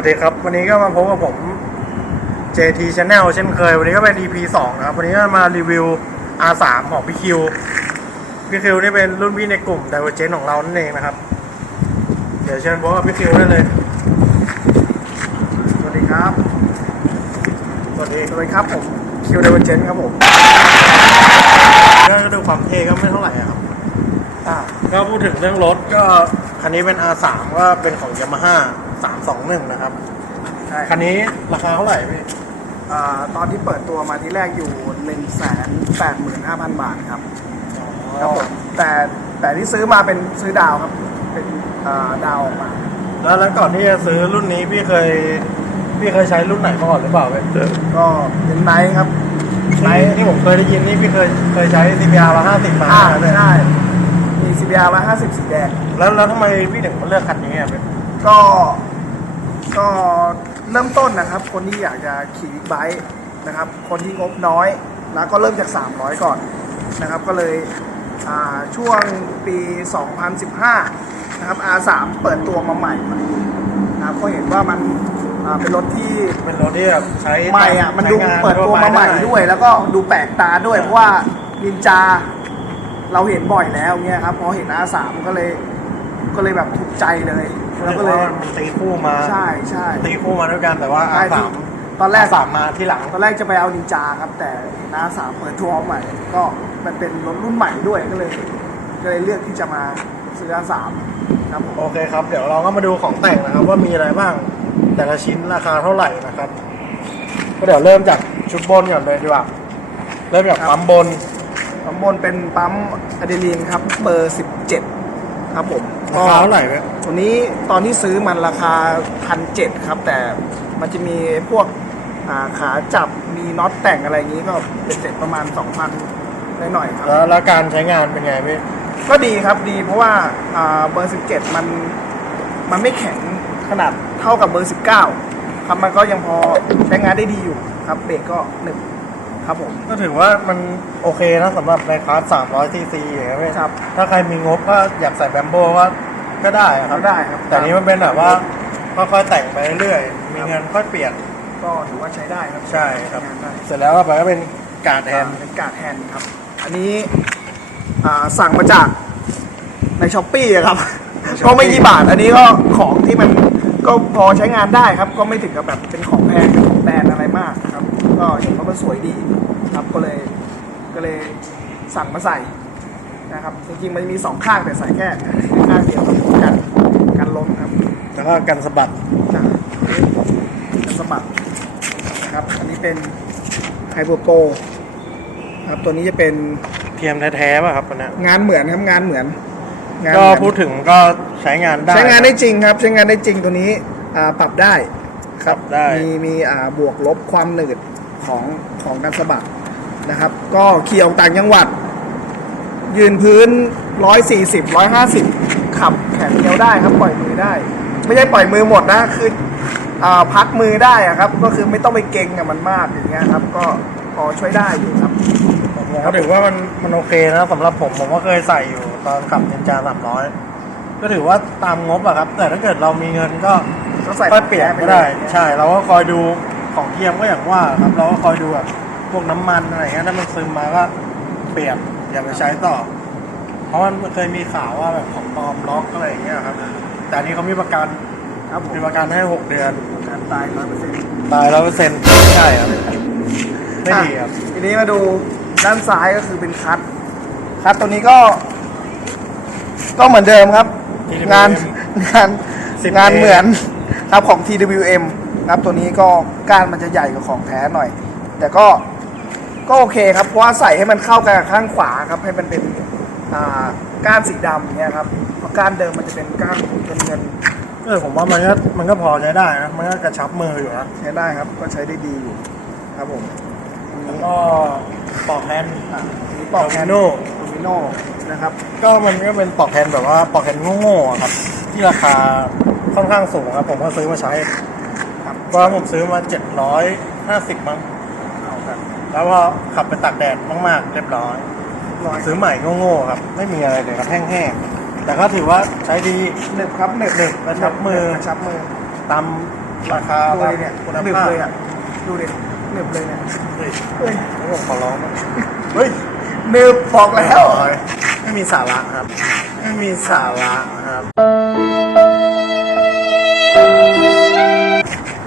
วัสดีครับ วันนี้ก็มาพบกับผม JT Channel เช่นเคย วันนี้ก็เป็น EP 2นะครับ วันนี้ก็มารีวิว R3 ของพี่คิวพี่คิวนี่เป็นรุ่นพี่ในกลุ่ม Divergent ของเรานั่นเองนะครับ เดี๋ยวเชิญพบกับพี่คิวได้เลย สวัสดีครับ สวัสดีสวัสดีครับผมคิว Divergent ครับผมก็ดูความเท่ก็ไม่เท่าไหร่อะครับอ่าก็พูดถึงเรื่องรถก็คันนี้เป็น R3 ก็เป็นของ Yamaha 321นะครับ ใช่คันนี้ราคาเท่าไหร่พี่อ่าตอนที่เปิดตัวมาที่แรกอยู่1นึ่งแสนแปดหมื่นห้าพันบาทครับครับผมแต่แต่ที่ซื้อมาเป็นซื้อดาวครับ เป็นอ่าดาวออกมา แล้วแล้วก่อนที่จะซื้อรุ่นนี้พี่เคย พี่เคยใช้รุ่นไหนมาก่อนหรือเปล่าพี่ก็เป็นไนท์ครับไนท์ที่ผมเคยได้ยินนี่พี่เคยเคยใช้ CBR มา50มาอ่าเลยใช่มี CBR มาห้าสิบสีแดง แล้วแล้วทำไมพี่ถึงมาเลือกคันนี้อะพี่ก็ ก็เริ่มต้นนะครับ คนที่อยากจะขี่บิ๊กไบค์นะครับ คนที่งบน้อยแล้วก็เริ่มจาก 300 ก่อนนะครับ ก็เลยอ่าช่วงปี 2015 นะครับ R3 เปิดตัวมาใหม่นะครับก็เห็นว่ามันอ่าเป็นรถที่เป็นรถที่แบบใช้ใหม่อะมันดูใช้งานเปิดตัวมาใหม่ทั่ไปได้วย แล้วก็ดูแปลกตาด้วยเพราะว่านินจาเราเห็นบ่อยแล้วเนี่ยครับพอเห็น R3 ก็เลยก็เลยแบบถูกใจเลย แล้วก็เลยมันตีคู่มาใช่ใช่ตีคู่มาด้วยกันแต่ว่าใช่ R3 ที่ตอนแรก R3 มาที่หลัง ตอนแรกจะไปเอานินจาครับ แต่นาสามเปิดทัวร์ใหม่ ก็มันเป็นรถรุ่นใหม่ด้วยก็เลยก็เลยเลือกที่จะมาซื้ออาสามครับผมโอเคครับ เดี๋ยวเราก็มาดูของแต่งนะครับ ว่ามีอะไรบ้างแต่ละชิ้นราคาเท่าไหร่นะครับ ก็เดี๋ยวเริ่มจากชุดบนก่อนเลยดีกว่าเริ่มจากปั๊มบนปั๊มบนเป็นปั๊มอะดรีนาลีนครับเบอร์ 17 ครับผม ราคาเท่าไหร่ไหมตัวนี้ตอนที่ซื้อมันราคาพันเจ็ดครับ แต่มันจะมีพวกอ่าขาจับมีน็อตแต่งอะไรอย่างนี้ก็เป็นเสร็จประมาณ2,000หน่อยๆครับแล้วแล้วการใช้งานเป็นไงพี่ก็ดีครับดีเพราะว่าอ่าเบอร์17มันมันไม่แข็งขนาดเท่ากับเบอร์19ครับมันก็ยังพอใช้งานได้ดีอยู่ครับเบรกก็หนึบ ครับผม ก็ถือว่ามันโอเคนะสำหรับในคลาส300ซีซีอย่างเงี้ยพี่ครับ ถ้าใครมีงบก็อยากใส่แบมโบก็ก็ได้อะครับ ก็ได้ครับ แต่อันนี้มันเป็นแบบว่าค่อยๆแต่งไปเรื่อยๆมีเงินค่อยเปลี่ยน ก็ถือว่าใช้ได้ครับใช่ครับ ใช้งานได้เสร็จแล้วก็ไปก็เป็นการ์ดแทน เป็นการ์ดแฮนด์ครับ อันนี้อ่าสั่งมาจากในช้อปปี้ครับก็ไม่กี่บาท อันนี้ก็ของที่มันก็พอใช้งานได้ครับ ก็ไม่ถึงกับแบบเป็นของแพงเป็นของแบ ก็เห็นว่ามันสวยดีครับก็เลยก็เลยสั่งมาใส่นะครับจริงๆมันมีสองข้างแต่ใส่แค่ข้างเดียวครับกันกันล้มครับแล้วก็กันสะบัดอ่ากันสะบัดนะครับอันนี้เป็นไฮโปโปครับตัวนี้จะเป็นเทียมแท้ๆป่ะครับอันเนี้ยงานเหมือนครับงานเหมือนงานก็เหมือนพูดถึงก็ใช้งานได้ใช้งานได้จริงครับ ใช้งานได้จริงตัวนี้อ่าปรับได้ครับได้มีมีอ่าบวกลบความหนืด ของของการสะบัดนะครับ ก็ขี่ออกต่างจังหวัด ยืนพื้น 140 150 ขับแขนเดียวได้ครับ ปล่อยมือได้ ไม่ใช่ปล่อยมือหมดนะคืออาพักมือได้อะครับ ก็คือไม่ต้องไปเก่งกับมันมากอย่างเงี้ยครับ ก็พอช่วยได้อยู่ครับผมก็ถือว่ามันมันโอเคนะสำหรับผมผมก็เคยใส่อยู่ตอนขับนินจาสามร้อยก็ถือว่าตามงบอะครับ แต่ถ้าเกิดเรามีเงินก็ก็ใส่ค่อยเปลี่ยนก็ได้แท้ไปเลยใช่ เราก็คอยดู ของเทียมก็อย่างว่าครับเราก็คอยดูแบบพวกน้ำมันอะไรเงี้ยถ้ามันซึมมาก็เปลี่ยนอย่าไปใช้ต่อ เพราะมันเคยมีข่าวว่าแบบของปลอมล็อกอะไรอย่างเงี้ยครับ แต่อันนี้เขามีประกันครับผมมีประกันให้หกเดือนการตายร้อยเปอร์เซ็นต์ตายร้อยเปอร์เซ็นต์ไม่ใช่ครับไม่ดีครับทีนี้มาดูด้านซ้ายก็คือเป็นคัทคัทตัวนี้ก็ ก็เหมือนเดิมครับ TWM งานงาน10งานเหมือนครับของ TWM ครับตัวนี้ก็ก้านมันจะใหญ่กว่าของแท้หน่อย แต่ก็ก็โอเคครับเพราะว่าใส่ให้มันเข้ากันกับข้างขวาครับให้มันเป็นอ่าก้านสีดำเนี่ยครับเพราะก้านเดิมมันจะเป็นก้านเงินเงินเออผมว่ามันก็มันก็พอใช้ได้นะมันก็กระชับมืออยู่นะใช้ได้ครับก็ใช้ได้ดีอยู่ครับผมอันแล้วนี้ก็ปอกแฮนด์อะอันนี้ปอกแฮนด์โน่มิโน่นะครับก็มันก็เป็นปอกแฮนด์แบบว่าปอกแฮนด์โง่ๆอะครับที่ราคาค่อนข้างสูงครับผมก็ซื้อมาใช้ ครับเพราะว่าผมซื้อมาเจ็ดร้อยห้าสิบมั้งเอาครับแล้วพอขับไปตากแดดมากๆ เรียบร้อยร้อยซื้อใหม่โง่ๆครับ ไม่มีอะไรเลยครับแห้งๆ แต่ก็ถือว่าใช้ดีหนึบครับหนึบหนึบกระชับมือกระชับมือตามราคาดูดิเนี่ยคุณหนึบภาพเลยอะดูดิหนึบเลยเนี่ยเฮ้ยเฮ้ยผมขอร้องนะเฮ้ยหนึบบอกแล้ว ไม่มีสาระครับ ไม่มีสาระครับ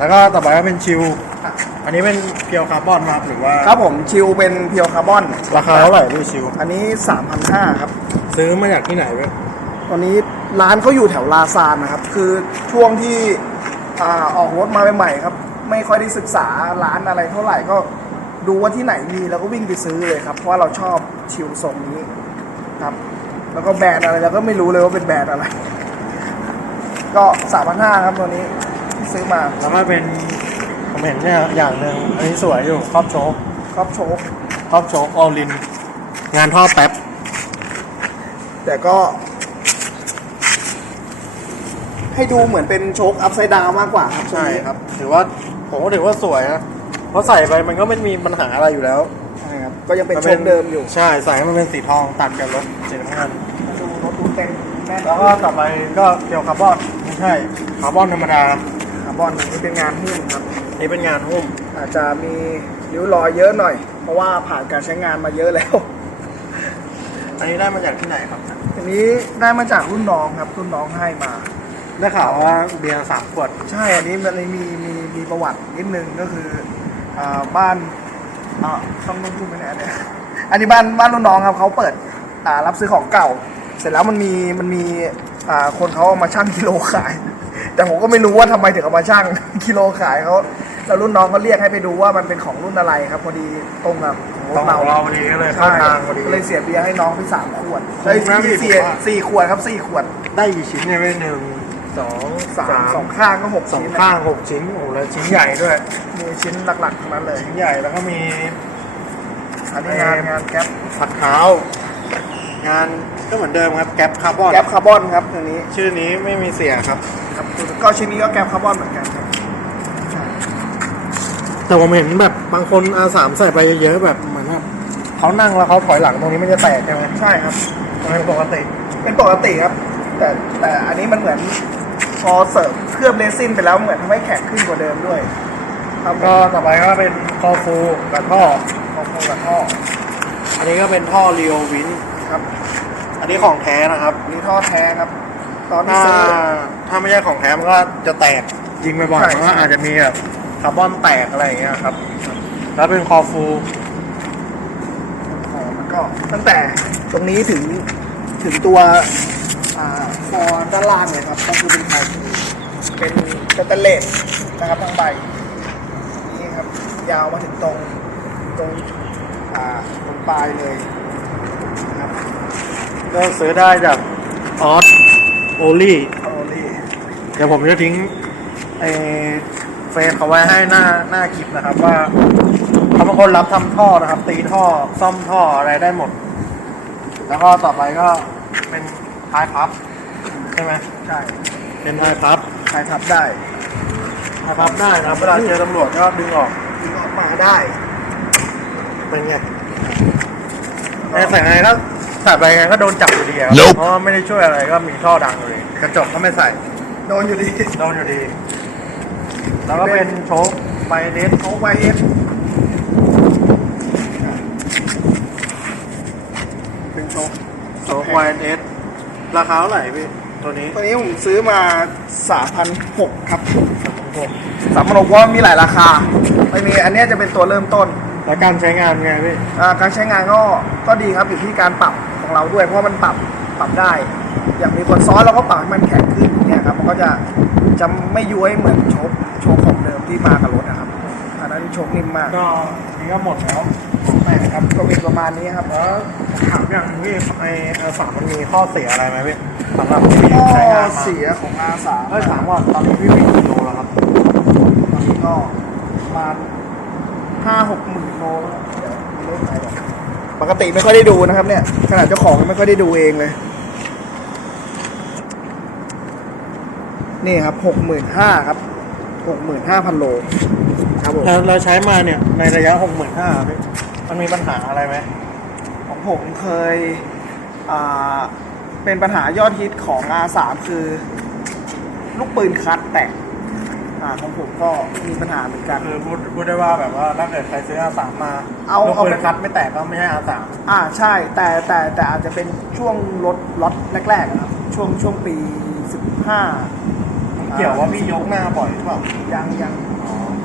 แล้วก็ต่อไปก็เป็นชิลอันนี้เป็นเพียวคาร์บอนครับหรือว่าครับผมชิวเป็นเพียวคาร์บอนราคาเท่าไหร่พี่ชิลอันนี้3,500ครับ ซื้อมาจากที่ไหนเว้ยตอนนี้ร้านเขาอยู่แถวลาซานนะครับ คือช่วงที่อ่าออกรถมาใหม่ๆครับ ไม่ค่อยได้ศึกษาร้านอะไรเท่าไหร่ก็ดูว่าที่ไหนมีแล้วก็วิ่งไปซื้อเลยครับ เพราะว่าเราชอบชิวทรงนี้ครับ แล้วก็แบรนด์อะไรเราก็ไม่รู้เลยว่าเป็นแบรนด์อะไร ก็สามพันห้าครับตัวนี้ ที่ซื้อมาแล้วก็เป็นผมเห็นเนี่ยอย่างหนึ่งอันนี้สวยอยู่ครอบโชคครอบโชคครอบโชคออลิน งานท่อแป๊บ แต่ก็ ให้ดูเหมือนเป็นโชคอัพไซด์ดาวมากกว่าครับใช่ครับ ถือว่าผมก็ถือว่าสวยนะเพราะใส่ไปมันก็ไม่มีปัญหาอะไรอยู่แล้วใช่ครับก็ยังเป็นโชคเดิมอยู่ ใช่ใส่ให้มันเป็นสีทองตัดกับรถสีน้ำเงินดูรถดูเต็มแน่นแล้วก็ต่อไปก็เกี่ยวคาร์บอนไม่ใช่คาร์บอนธรรมดา คาร์บอนนี่เป็นงานหุ้มครับ นี่เป็นงานหุ้ม อาจจะมีริ้วรอยเยอะหน่อย เพราะว่าผ่านการใช้งานมาเยอะแล้ว อันนี้ได้มาจากที่ไหนครับ อันนี้ได้มาจากรุ่นน้องครับ รุ่นน้องให้มา ได้ข่าวว่าเบียร์สามขวด ใช่ อันนี้มันมีมีมีประวัตินิดนึงก็คืออ่าบ้านอ่าต้องต้องพูดไปไหนเนี่ย อันนี้บ้านบ้านรุ่นน้องครับเขาเปิดอ่ารับซื้อของเก่า เสร็จแล้วมันมีมันมีอ่าคนเขาเอามาชั่งกิโลขาย แต่ผมก็ไม่รู้ว่าทำไมถึงเอามาชั่งกิโลขายเขาแล้วรุ่นน้องเขาเรียกให้ไปดูว่ามันเป็นของรุ่นอะไรครับ พอดีตรงกับของรต้อถงเราของเราพอดีก็เลยเข้าใช่ทางพอดี ก็เลยเสียเบียร์ให้น้องไปสามขวดคุ้เอ้ยมนะพี่สี่ผมว่า สี่ขวดครับสี่ขวดได้กี่ชิ้นเนี่ยเว้ยหนึ่งสองสามสองข้างก็หกสองชิ้นข้างหกชิ้นโอ้โหแล้วชิ้นใหญ่ด้วย มีชิ้นหลักๆทั้งนั้นเลย ชิ้นใหญ่แล้วก็มี อันนี้งานงานแก๊ปผักเท้างาน ก็เหมือนเดิมครับแก๊ปคาร์บอนแก๊ปคาร์บอนครับตัวนี้ชื่อนี้ไม่มีเสียครับ ครับก็ชิ้นนี้ก็แก๊ปคาร์บอนเหมือนกันครับแต่ผมเห็นแบบบางคนอาสามใส่ไปเยอะๆแบบเหมือนแบบเขานั่งแล้วเขาถอยหลังตรงนี้ไม่จะแตกใช่ไหมใช่ครับมันเป็นปกติ เป็นปกติครับ แต่แต่อันนี้มันเหมือนพอเสริมเคลือบเรซินไปแล้วเหมือนทำให้แข็งขึ้นกว่าเดิมด้วยครับก็ต่อไปก็เป็นคอฟูกับท่อขอบคุณกับท่อ อันนี้ก็เป็นท่อเรียววินครับ อันนี้ของแท้นะครับอันนี้ท่อแท้ครับ ตอนที่ถ้าซื้อ ถ้าไม่ใช่ของแท้มันก็จะแตกยิงไปบ่อยใช่ๆมันก็ใช่ อาจจะมีแบบคาร์บอนแตกอะไรอย่างเงี้ยครับแล้วเป็นคอฟูของมันก็ตั้งแต่ตรงนี้ถึงถึงตัวอ่าฟอร์ด้านล่างเลยครับก็คือเป็นไทยเป็นสแตนเลสนะครับทั้งใบนี่ครับยาวมาถึงตรงตรงอ่าตรงปลายเลยนะครับ ก็ซื้อได้จากออสโอลี่โอลี่เดี๋ยวผมจะทิ้งไอ้เฟซเขาไว้ให้หน้าหน้าคลิปนะครับว่าเขาเป็นคนรับทำท่อนะครับ ตีท่อซ่อมท่ออะไรได้หมด แล้วก็ต่อไปก็เป็นท้ายพับใช่ไหมใช่เป็นท้ายพับใช้ทับได้ท้ายพับได้นะครับเวลาเจอตำรวจก็ดึงออกยิงออกมาได้ เป็นไงแต่ใส่ไงก็ ใส่ไปไงก็โดนจับอยู่ดีอะครับ Nope เพราะว่าไม่ได้ช่วยอะไรก็มีท่อดังอยู่ดีกระจกก็ไม่ใส่ โดนอยู่ดีโดนอยู่ดี แล้วก็เป็นโชคไปเดสเขาไวเอฟเป็นโชคโชคไวเดสราคาเท่าไหร่พี่ ตัวนี้ตัวนี้ผมซื้อมา3,600ครับของผมสามพันหกเพราะว่ามีหลายราคาไม่มีอันเนี้ยจะเป็นตัวเริ่มต้นแล้วการใช้งานไงพี่ อ่าการใช้งานก็ก็ดีครับอยู่ที่การปรับ ของเราด้วยเพราะว่ามันปรับปรับได้ อย่างมีคนซ้อนเราก็ปรับให้มันแข็งขึ้นเนี่ยครับมันก็จะจะไม่ย้วยเหมือนโชคโชคของเดิมที่มากับรถนะครับอันนั้นโชคนิ่มมากก็นี่ก็หมดแล้วแม่ครับก็มีประมาณนี้ครับแล้วถามอย่างหนึงพี่ไอเออสามมันมีข้อเสียอะไรไหมพี่สำหรับที่พี่ข้อใช้งานมาเสียของ R3 เอ้ยถามว่าตอนนี้พี่วิ่งกี่โลแล้วครับตอนนี้ก็ประมาณห้าหกหมื่นโลแล้วเดี๋ยวมีเลขไหนหรอก ปกติไม่ค่อยได้ดูนะครับ เนี่ย ขนาดเจ้าของยังไม่ค่อยได้ดูเองเลย นี่ครับหกหมื่นห้าครับหกหมื่นห้าพันโลครับผมเราเราใช้มาเนี่ย ในระยะหกหมื่นห้าพี่มันมีปัญหาอะไรไหมของผมเคยอ่าเป็นปัญหายอดฮิตของ R3 คือ ลูกปืนคัดแตก อ่าของผมก็มีปัญหาเหมือนกัน คือพูดพูดได้ว่าแบบว่าถ้าเกิดใครซื้อ R3 มาเอาลูกเอาปืเป็นนคัดไม่แตกก็ไม่ใช่ R3 อ่าใช่แต่แต่แต่อาจจะเป็นช่วงรถล็อตแรกๆอะครับช่วงช่วงปี 15 เกี่ยวว่าพี่ยกหน้าบ่อยหรือเปล่ายังยัง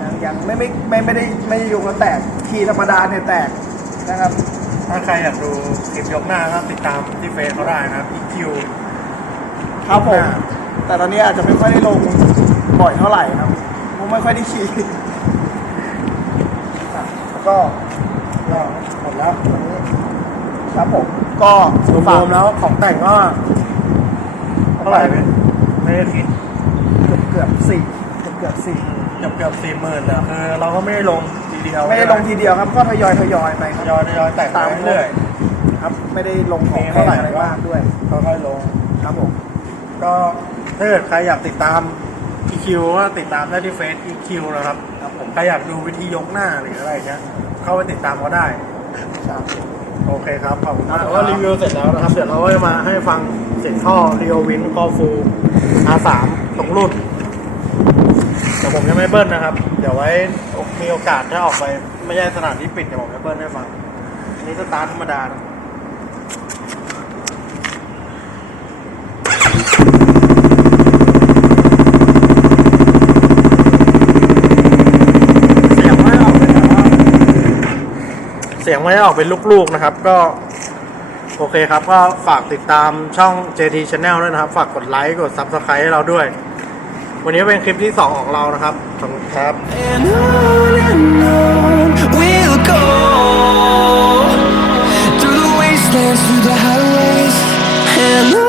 ยังยังไม่ไม่ไม่ไม่ได้ไม่ได้ยกแล้วแตกทีธรรมดาเนี่ยแตกนะครับ ถ้าใครอยากดูคลิปยกหน้าก็ติดตามที่เฟซเขาได้นะครับ EQ ครับผมอ่าแต่ตอนนี้อาจจะไม่ค่อยได้ลง บ่อยเท่าไหร่ครับผมไม่ค่อยได้ขี่อะแล้วก็ก็หมดแล้ววันนี้ครับผมก็รฝากวมๆแล้วของแต่งก็เท่าไหร่พี่ไม่ได้คิดเกือบเกือบสี่เกือบเกือบสี่เกือบเกือบสี่หมื่นแต่คือเราก็ไม่ได้ลงทีเดียวไม่ได้ลงทีเดียวครับ ก็ทยอยทยอยไปคทรับยอยทยอยแต่งตามไปเรื่อยครับ ไม่ได้ลงของมีแพเท่างไหร่อะไรมากด้วยๆค่อยๆลง ครับผม ก็ถ้าเกิดใครอยากติดตาม EQ ก็ติดตามได้ที่เฟซ EQ นะครับครับผมใครอยากดูวิธียกหน้าหรืออะไรเงี้ยเข้าไปติดตามเขาได้ครับโอเคครับขอบคุณมากครับก็รีวิวเสร็จแล้วนะครับ เดี๋ยวเราก็จะมาให้ฟังเสียงท่อเรียววินคอฟู R3 ตรงรุ่นแต่ผมยังไม่เบิ้ลนะครับ เดี๋ยวไว้มีโอกาสถ้าออกไปไม่ใช่สถานที่ปิดเดี๋ยวผมจะเบิ้ลให้ฟังอันนี้สตาร์ทธรรมดานะเสียงไม่ออกเป็นแบบว่า เสียงไม่ได้ออกเป็นลูกๆนะครับ ก็โอเคครับ ก็ฝากติดตามช่อง JT Channel ด้วยนะครับ ฝากกดไลค์กด Subscribe ให้เราด้วย วันนี้เป็นคลิปที่ 2 ของเรานะครับขอบคุณครับ And on and on we'll go Through the wastelands, through the highways